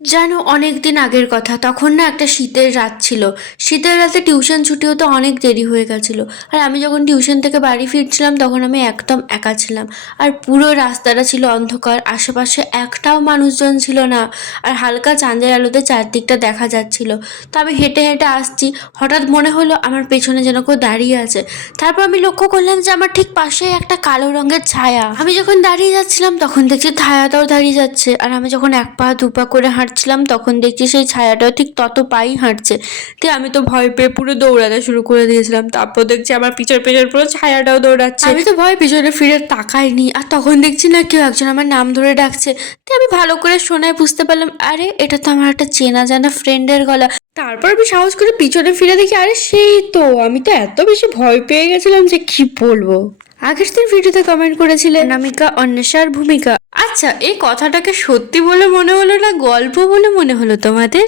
জানো, অনেক দিন আগের কথা, তখন না একটা শীতের রাত ছিল। শীতের রাতে টিউশন ছুটি হতে অনেক দেরি হয়ে গেছিলো। আর আমি যখন টিউশন থেকে বাড়ি ফিরছিলাম তখন আমি একদম একা ছিলাম। আর পুরো রাস্তাটা ছিল অন্ধকার, আশেপাশে একটাও মানুষজন ছিল না। আর হালকা চাঁদের আলোতে চারদিকটা দেখা যাচ্ছিল। তো আমি হেঁটে হেঁটে আসছি, হঠাৎ মনে হলো আমার পেছনে যেন কেউ দাঁড়িয়ে আছে। তারপর আমি লক্ষ্য করলাম যে আমার ঠিক পাশেই একটা কালো রঙের ছায়া। আমি যখন দাঁড়িয়ে যাচ্ছিলাম তখন দেখছি ছায়াটাও দাঁড়িয়ে যাচ্ছে, আর আমি যখন এক পা দু পা করে হাঁটছিলাম তখন দেখছি সেই ছায়াটাও ঠিক তত পাই হাঁটছে। তো আমি তো ভয় পেয়ে পুরো দৌড়াতে শুরু করে দিয়েছিলাম। তারপর দেখছি আমার পিছন পিছন পুরো ছায়াটাও দৌড়াচ্ছে। আমি তো ভয় পিছনে ফিরে তাকাইনি, আর তখন দেখছি না কেউ একজন আমার নাম ধরে ডাকছে। তো আমি ভালো করে শোনায় বুঝতে পারলাম, আরে এটা তো আমার একটা চেনা জানা ফ্রেন্ডের গলা। তারপর আমি সাহস করে পিছনে ফিরে দেখি, আরে সেই তো। আমি তো এত বেশি ভয় পেয়ে গেছিলাম যে কি বলবো। আগের দিন ভিডিওতে কমেন্ট করেছিলে অনামিকা অন্বেষার ভূমিকা। আচ্ছা, এই কথাটাকে সত্যি বলে মনে হলো না গল্প বলে মনে হলো তোমাদের?